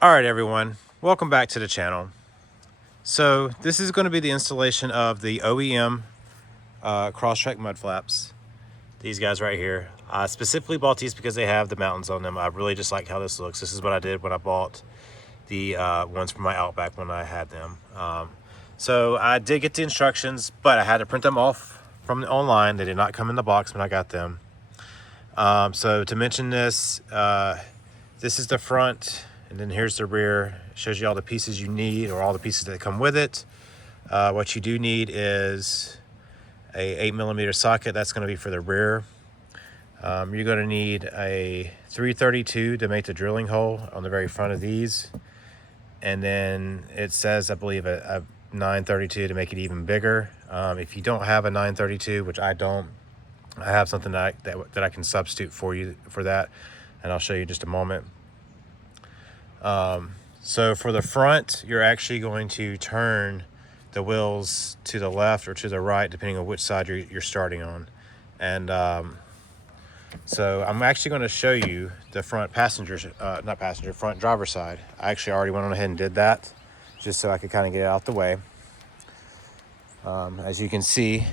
All right, everyone, welcome back to the channel. So this is going to be the installation of the OEM Crosstrek mud flaps. These guys right here. I specifically bought these because they have the mountains on them. I really just like how this looks. This is what I did when I bought the ones from my Outback when I had them. So I did get the instructions, but I had to print them off from online. They did not come in the box when I got them. So to mention this, this is the front, and then here's the rear. It shows you all the pieces you need, or all the pieces that come with it. What you do need is a 8mm socket. That's going to be for the rear. You're going to need a 332 to make the drilling hole on the very front of these. And then it says, I believe, a 932 to make it even bigger. If you don't have a 932, which I don't, I have something that I can substitute for you for that, and I'll show you in just a moment. So for the front, you're actually going to turn the wheels to the left or to the right, depending on which side you're starting on. And so I'm actually going to show you the front front driver's side. I actually already went on ahead and did that, just so I could kind of get it out the way. As you can see,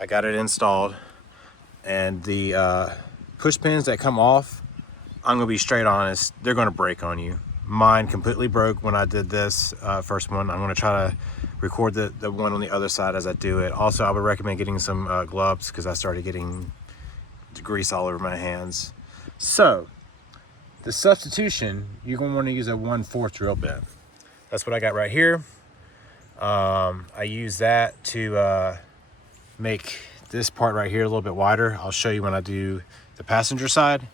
I got it installed, and the push pins that come off, I'm gonna be straight honest, they're gonna break on you. Mine completely broke when I did this first one. I'm gonna try to record the one on the other side as I do it. Also, I would recommend getting some gloves, because I started getting grease all over my hands. So the substitution, you're gonna want to use a 1/4 drill bit. That's what I got right here. I use that to make this part right here a little bit wider. I'll show you when I do the passenger side.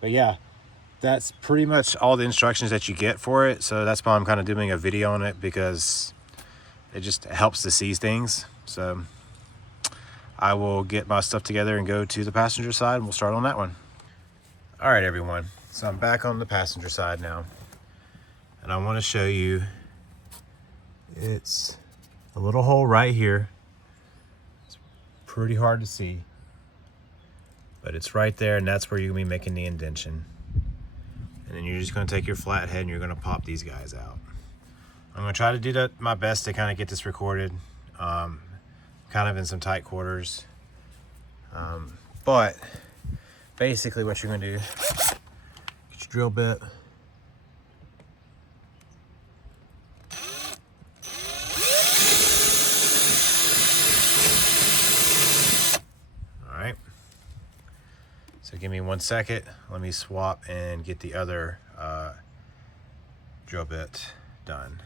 But yeah, that's pretty much all the instructions that you get for it. So that's why I'm kind of doing a video on it, because it just helps to see things. So I will get my stuff together and go to the passenger side, and we'll start on that one. All right, everyone. So I'm back on the passenger side now, and I want to show you, it's a little hole right here. It's pretty hard to see, but it's right there, and that's where you're gonna be making the indentation. And then you're just gonna take your flathead and you're gonna pop these guys out. I'm gonna try to do my best to kind of get this recorded, kind of in some tight quarters. But basically what you're gonna do, get your drill bit. So give me 1 second. Let me swap and get the other drill bit done.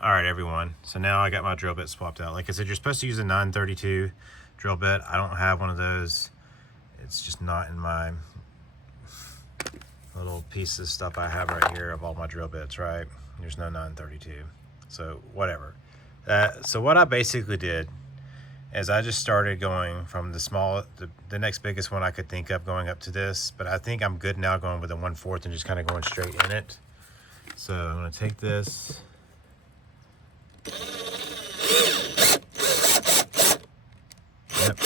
All right, everyone. So now I got my drill bit swapped out. Like I said, you're supposed to use a 932 drill bit. I don't have one of those. It's just not in my little piece of stuff I have right here of all my drill bits, right? There's no 932. So whatever. So what I basically did is I just started going from the next biggest one I could think of, going up to this, but I think I'm good now going with a 1/4 and just kind of going straight in it. So I'm gonna take this. Yep.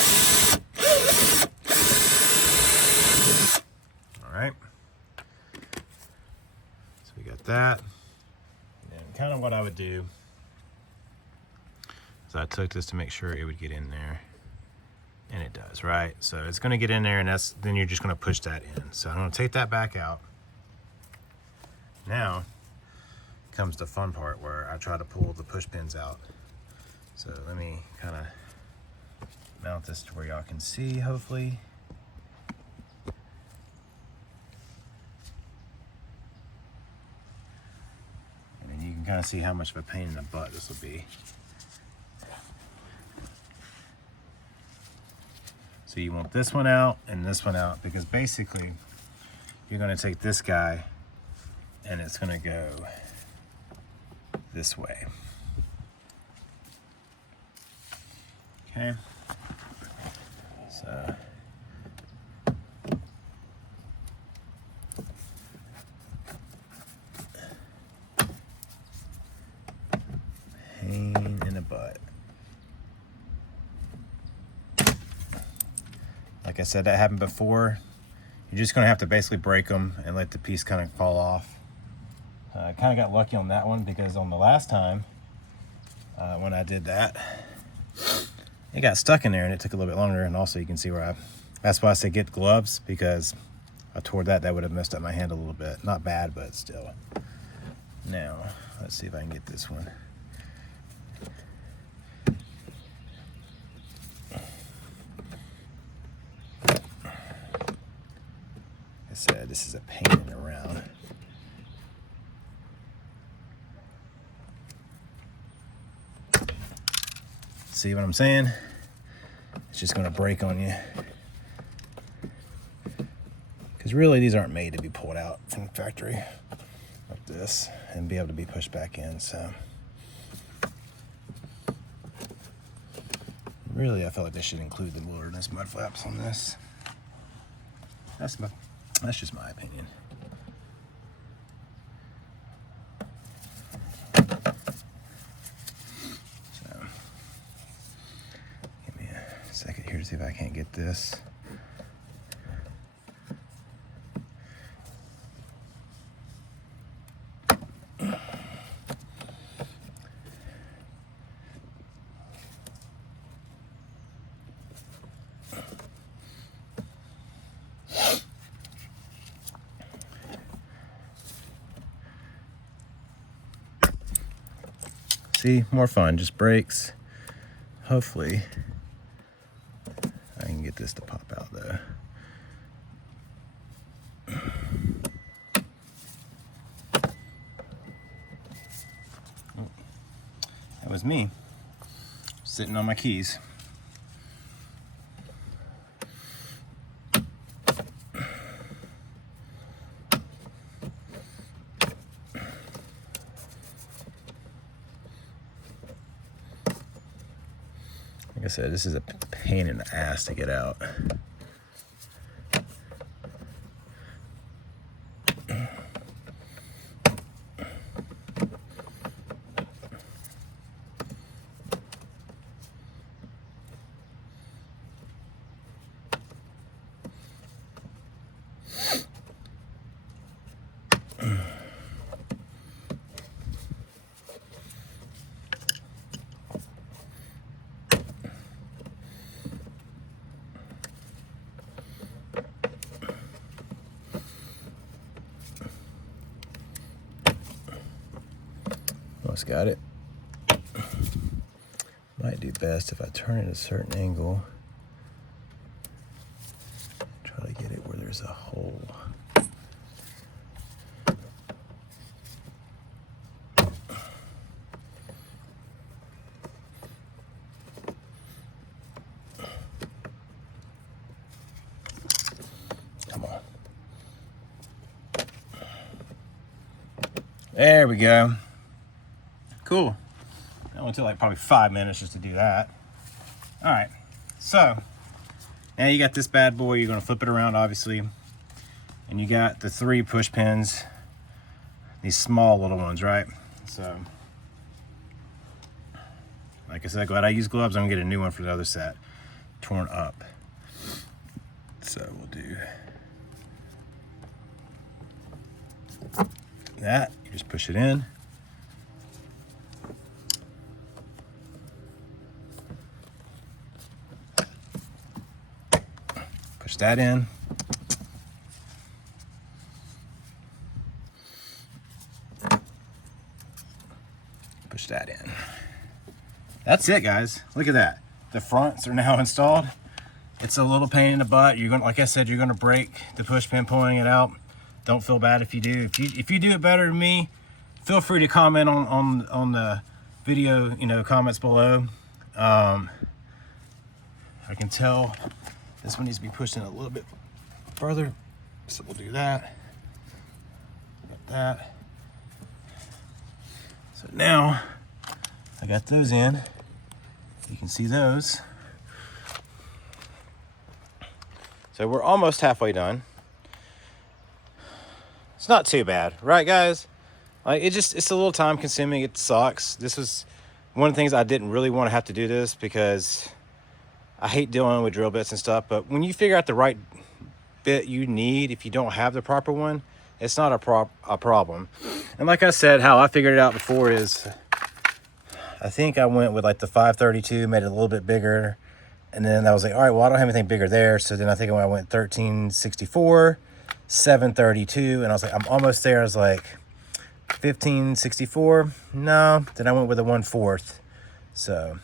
All right. So we got that. And kind of what I would do, so I took this to make sure it would get in there, and it does, right? So it's gonna get in there, and then you're just gonna push that in. So I'm gonna take that back out. Now comes the fun part, where I try to pull the push pins out. So let me kind of mount this to where y'all can see, hopefully. And then you can kind of see how much of a pain in the butt this will be. So you want this one out and this one out, because basically you're gonna take this guy and it's gonna go this way. Okay. So pain in the butt. Like Like I said, that happened before. You're just gonna have to basically break them and let the piece kind of fall off. I kind of got lucky on that one because on the last time when I did that, it got stuck in there and it took a little bit longer. And also you can see where that's why I say get gloves, because I tore that would have messed up my hand a little bit. Not bad, but still. Now, let's see if I can get this one. Like I said, this is a pain in the round. See what I'm saying? It's just gonna break on you. Because really, these aren't made to be pulled out from the factory like this and be able to be pushed back in. So really, I feel like they should include the wilderness mud flaps on this. That's just my opinion. So give me a second here to see if I can't get this. See, more fun, just breaks. Hopefully, I can get this to pop out though. That was me, sitting on my keys. Like I said, this is a pain in the ass to get out. Almost got it. Might do best if I turn it at a certain angle. Try to get it where there's a hole. Come on. There we go. Cool. That went took like probably 5 minutes just to do that. All right, so now you got this bad boy. You're gonna flip it around, obviously, and you got the 3 push pins, these small little ones, right? So, like I said, glad I used gloves. I'm gonna get a new one for the other set, torn up. So we'll do that. You just push it in. Push that in. Push that in. That's it, guys. Look at that. The fronts are now installed. It's a little pain in the butt. You're gonna, like I said, you're gonna break the push pin pulling it out. Don't feel bad if you do. If you do it better than me, feel free to comment on the video, comments below. I can tell this one needs to be pushed in a little bit further, so we'll do that. Got that. So now I got those in. You can see those. So we're almost halfway done. It's not too bad, right, guys? Like, it's a little time consuming. It sucks. This was one of the things I didn't really want to have to do this because I hate dealing with drill bits and stuff, but when you figure out the right bit you need, if you don't have the proper one, it's not a problem. And like I said, how I figured it out before is, I think I went with like the 532, made it a little bit bigger, and then I was like, all right, well, I don't have anything bigger there. So then I think I went 1364, 732, and I was like, I'm almost there. I was like, 1564, no. Then I went with a 1/4. So,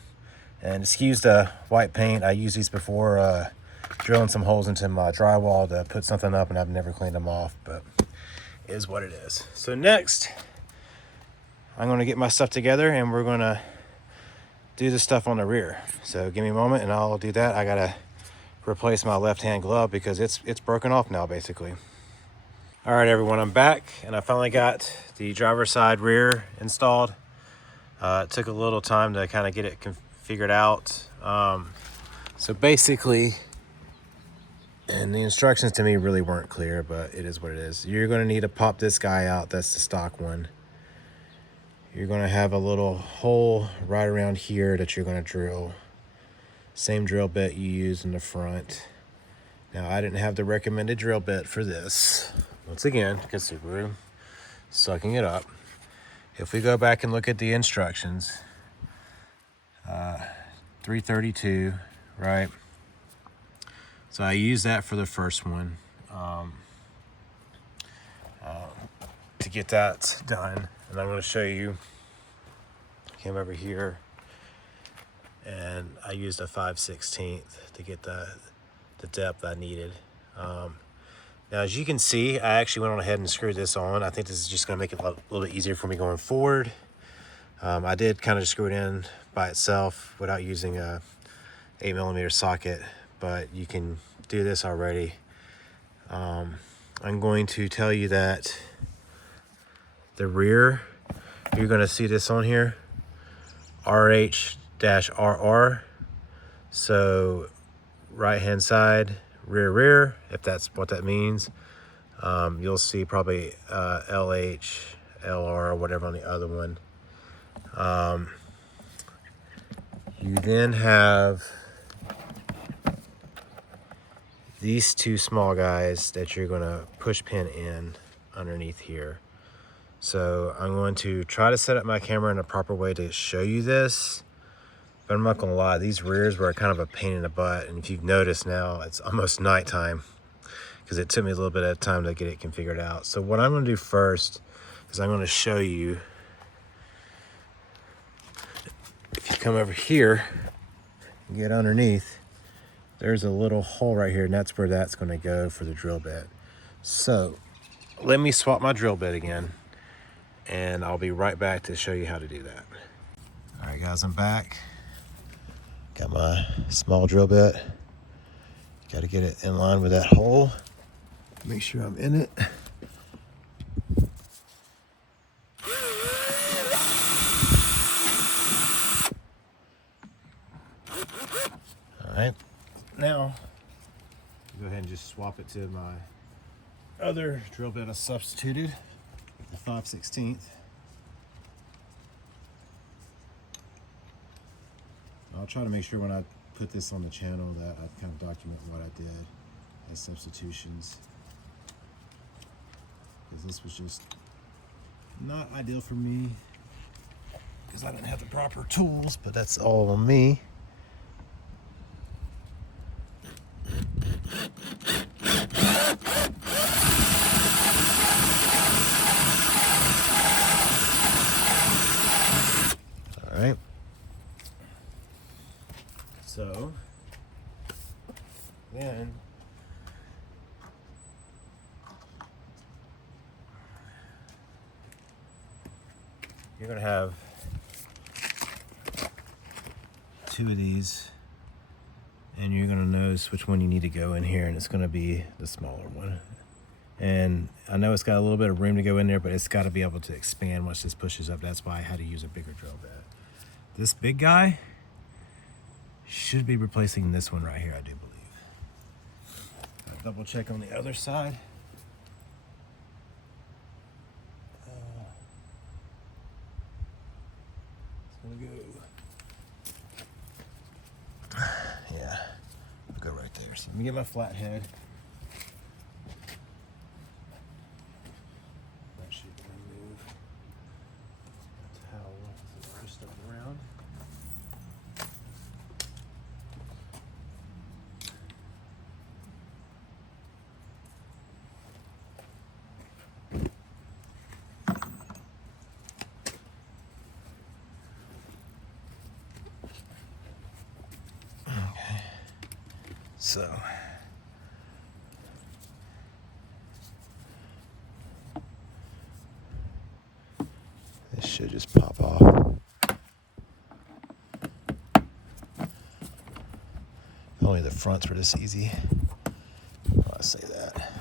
and excuse the white paint. I used these before drilling some holes into my drywall to put something up, and I've never cleaned them off, but it is what it is. So next, I'm gonna get my stuff together and we're gonna do the stuff on the rear. So give me a moment and I'll do that. I gotta replace my left-hand glove because it's broken off now, basically. All right, everyone, I'm back and I finally got the driver's side rear installed. It took a little time to kind of get it figured out. So basically, and the instructions to me really weren't clear, but it is what it is. You're gonna need to pop this guy out. That's the stock one. You're gonna have a little hole right around here that you're gonna drill. Same drill bit you use in the front. Now, I didn't have the recommended drill bit for this. Once again, because we're sucking it up. If we go back and look at the instructions, 332, right? So I use that for the first one to get that done. And I'm going to show you, came over here and I used a 5/16 to get the depth I needed. Now, as you can see, I actually went on ahead and screwed this on. I think this is just going to make it a little bit easier for me going forward. I did kind of just screw it in by itself without using a 8mm socket, but you can do this already. I'm going to tell you that the rear, you're going to see this on here, RH-RR. So right hand side, rear, if that's what that means. You'll see probably LH, LR, or whatever on the other one. You then have these two small guys that you're gonna push pin in underneath here. So I'm going to try to set up my camera in a proper way to show you this, but I'm not gonna lie, these rears were kind of a pain in the butt. And if you've noticed now, it's almost nighttime because it took me a little bit of time to get it configured out. So what I'm gonna do first is I'm gonna show you, if you come over here and get underneath, there's a little hole right here, and that's where that's gonna go for the drill bit. So let me swap my drill bit again, and I'll be right back to show you how to do that. All right, guys, I'm back. Got my small drill bit. Got to get it in line with that hole. Make sure I'm in it. All right, now go ahead and just swap it to my other drill bit I substituted, the 5/16. I'll try to make sure when I put this on the channel that I kind of document what I did as substitutions, because this was just not ideal for me because I didn't have the proper tools, but that's all on me. All right. So then you're going to have two of these, and you're going to notice which one you need to go in here, and it's going to be the smaller one. And I know it's got a little bit of room to go in there, but it's got to be able to expand once this pushes up. That's why I had to use a bigger drill bit. This big guy should be replacing this one right here, I do believe. I'll double check on the other side. It's gonna go. Yeah. get my flathead. That should remove the towel as I push stuff around. Okay. So this should just pop off. If only the fronts were this easy. Well, I say that.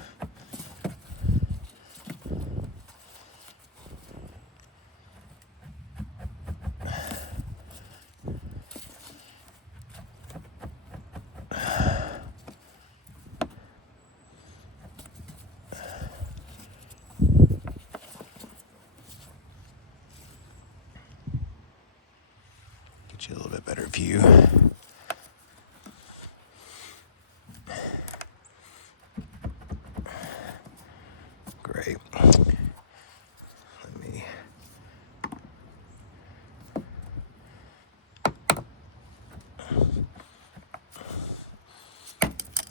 Get you a little bit better view. Great. Let me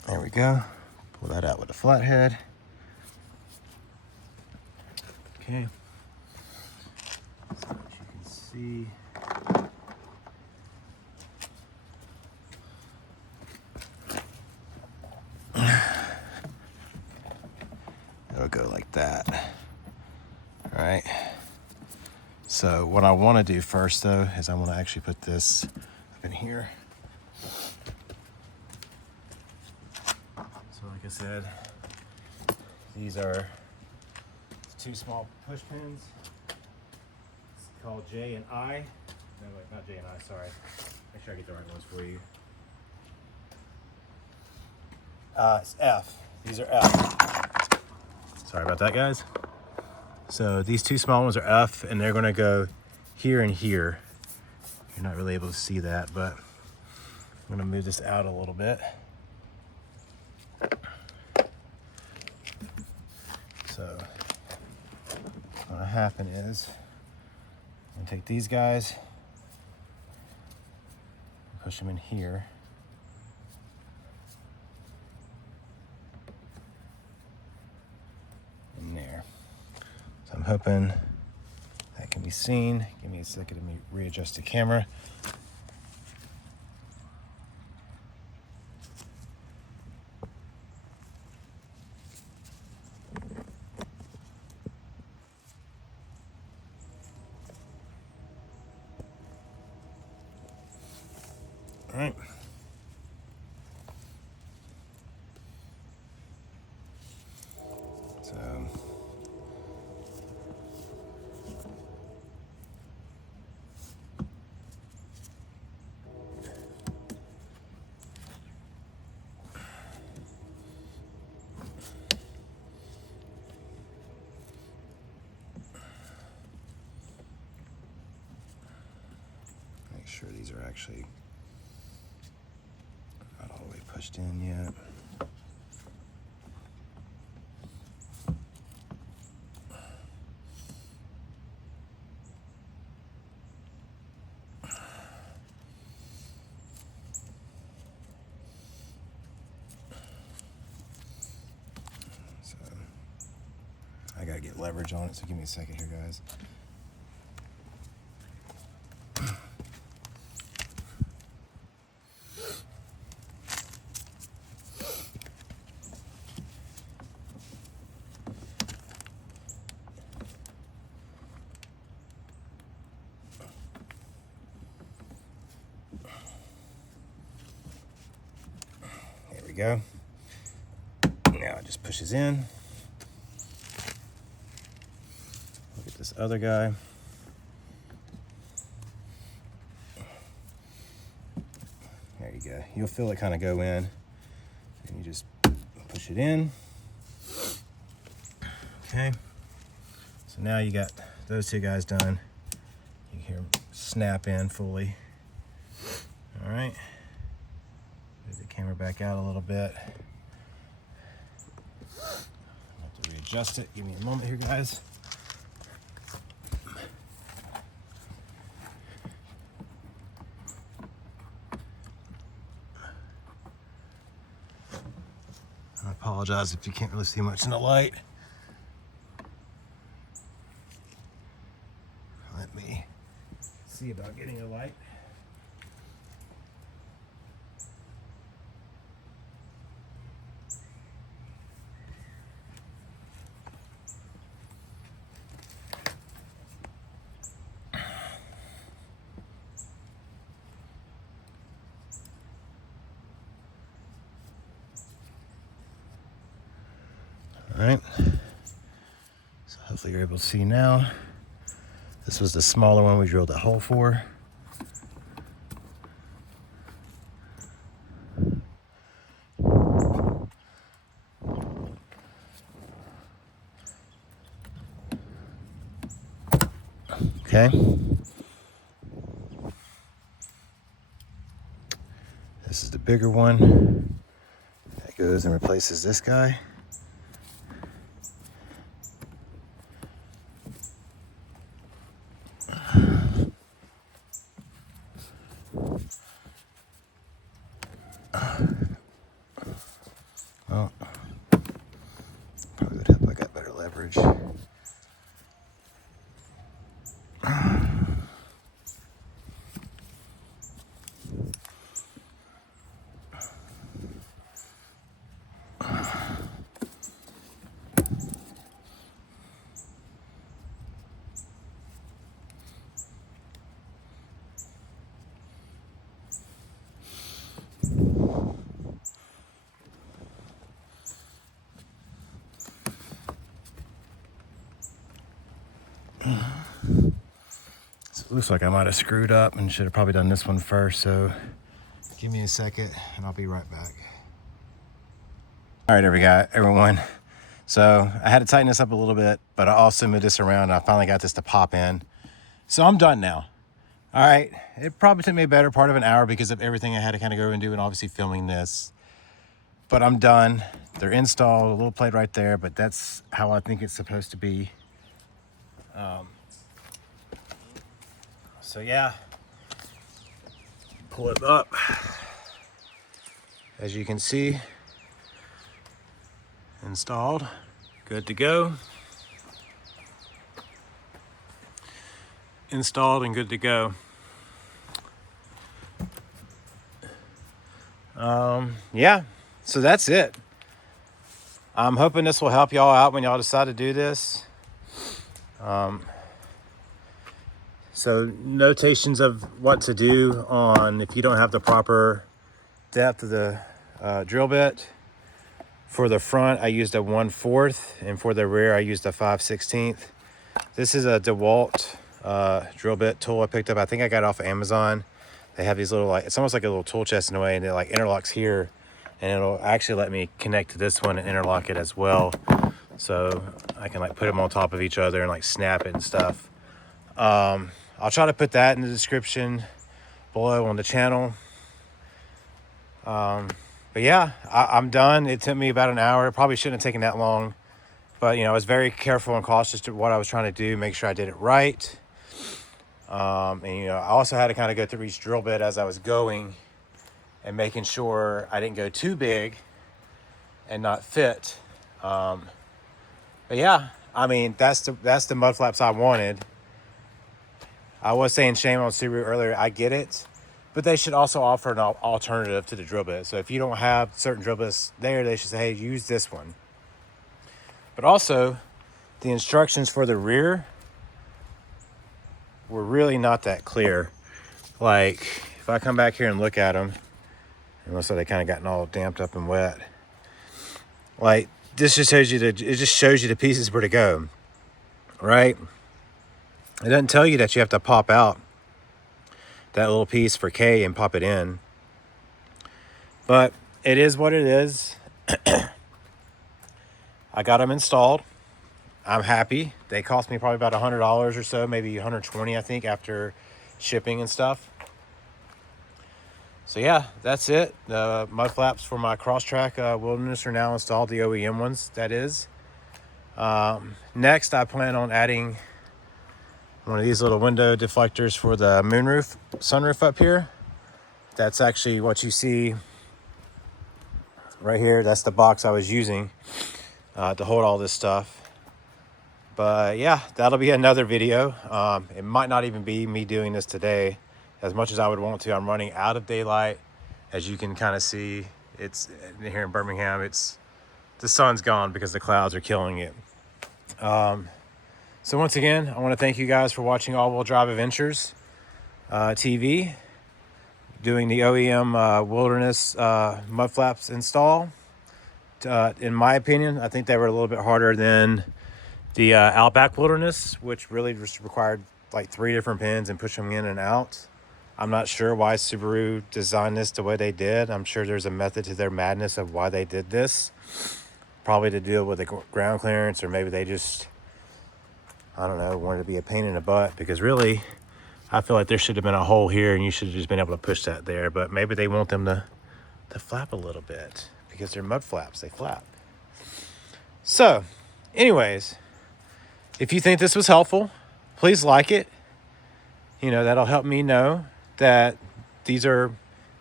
there we go. Pull that out with a flathead. Okay. So as you can see, it'll go like that. All right. So what I want to do first though is I want to actually put this up in here. So like I said, these are 2 small push pins. It's called J and I. No, wait, not J and I, sorry. Make sure I get the right ones for you. It's F. These are F. Sorry about that, guys. So these 2 small ones are F, and they're gonna go here and here. You're not really able to see that, but I'm gonna move this out a little bit. So what'll happen is I'm gonna take these guys and push them in here. In there. So I'm hoping that can be seen. Give me a second, let me readjust the camera. All right. So make sure these are actually not all the way pushed in yet. So I gotta get leverage on it, so give me a second here, guys. Go. Now it just pushes in. Look at this other guy. There you go. You'll feel it kind of go in, and you just push it in. Okay. So now you got those 2 guys done. You can hear them snap in fully. All right. Move the camera back out a little bit. adjust it. Give me a moment here, guys. I apologize if you can't really see much in the light. Let me see about getting a light. All right, so hopefully you're able to see now. This was the smaller one we drilled that hole for. Okay. This is the bigger one. That goes and replaces this guy. Well, probably would help if I got better leverage. So it looks like I might have screwed up and should have probably done this one first. So give me a second and I'll be right back. All right, everyone. So I had to tighten this up a little bit, but I also moved this around. And I finally got this to pop in. So I'm done now. All right. It probably took me a better part of an hour because of everything I had to kind of go and do, and obviously filming this. But I'm done. They're installed, a little plate right there, but that's how I think it's supposed to be. So yeah, pull it up. As you can see, installed, good to go. Installed and good to go. Yeah, so that's it. I'm hoping this will help y'all out when y'all decide to do this. So notations of what to do on if you don't have the proper depth of the drill bit. For the front, I used a 1/4, and for the rear, I used a 5/16. This is a DeWalt drill bit tool I picked up. I think I got it off of Amazon. They have these little, like, it's almost like a little tool chest in a way, and it like interlocks here, and it'll actually let me connect to this one and interlock it as well. So I can like put them on top of each other and like snap it and stuff. I'll try to put that in the description below on the channel. But yeah, I'm done. It took me about an hour. It probably shouldn't have taken that long. But, you know, I was very careful and cautious to what I was trying to do, make sure I did it right. And, you know, I also had to kind of go through each drill bit as I was going and making sure I didn't go too big and not fit. But yeah, I mean, that's the mud flaps I wanted. I was saying shame on Subaru earlier. I get it, but they should also offer an alternative to the drill bit. So if you don't have certain drill bits there, they should say, hey, use this one. But also, the instructions for the rear were really not that clear. Like, if I come back here and look at them, it looks like they kind of gotten all damped up and wet. Like, this just shows you it just shows you the pieces where to go, right? It doesn't tell you that you have to pop out that little piece for K and pop it in. But it is what it is. I got them installed. I'm happy. They cost me probably about $100 or so, maybe $120, I think, after shipping and stuff. So yeah, that's it. The mud flaps for my Crosstrek Wilderness are now installed, the OEM ones, that is. Next, I plan on adding one of these little window deflectors for the moonroof, sunroof up here. That's actually what you see right here. That's the box I was using to hold all this stuff. But yeah, that'll be another video. It might not even be me doing this today. As much as I would want to, I'm running out of daylight. As you can kind of see, it's here in Birmingham, the sun's gone because the clouds are killing it. So once again, I want to thank you guys for watching All Wheel Drive Adventures TV, doing the OEM Wilderness mud flaps install. In my opinion, I think they were a little bit harder than the Outback Wilderness, which really just required like 3 different pins and push them in and out. I'm not sure why Subaru designed this the way they did. I'm sure there's a method to their madness of why they did this. Probably to deal with the ground clearance, or maybe they just, I don't know, wanted to be a pain in the butt, because really, I feel like there should have been a hole here and you should have just been able to push that there. But maybe they want them to flap a little bit because they're mud flaps, they flap. So, anyways, if you think this was helpful, please like it. You know, that'll help me know that these are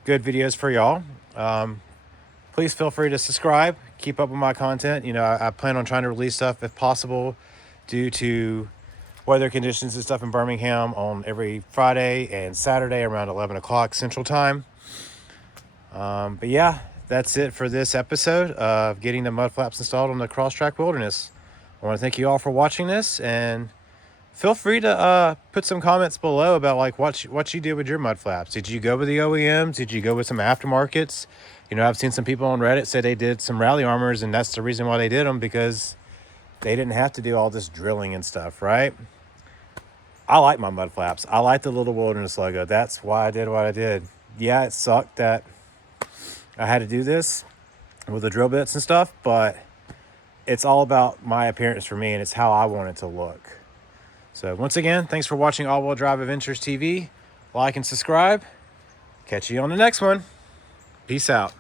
good videos for y'all. Please feel free to subscribe, keep up with my content. You know, I plan on trying to release stuff if possible, due to weather conditions and stuff in Birmingham, on every Friday and Saturday around 11 o'clock Central Time. But yeah, that's it for this episode of getting the mud flaps installed on the Crosstrek Wilderness. I want to thank you all for watching this, and feel free to put some comments below about like what you did with your mud flaps. Did you go with the OEMs? Did you go with some aftermarkets? You know, I've seen some people on Reddit say they did some rally armors, and that's the reason why they did them, because they didn't have to do all this drilling and stuff, right? I like my mud flaps. I like the little Wilderness logo. That's why I did what I did. Yeah, it sucked that I had to do this with the drill bits and stuff, but it's all about my appearance for me, and it's how I want it to look. So once again, thanks for watching All Wheel Drive Adventures TV. Like and subscribe. Catch you on the next one. Peace out.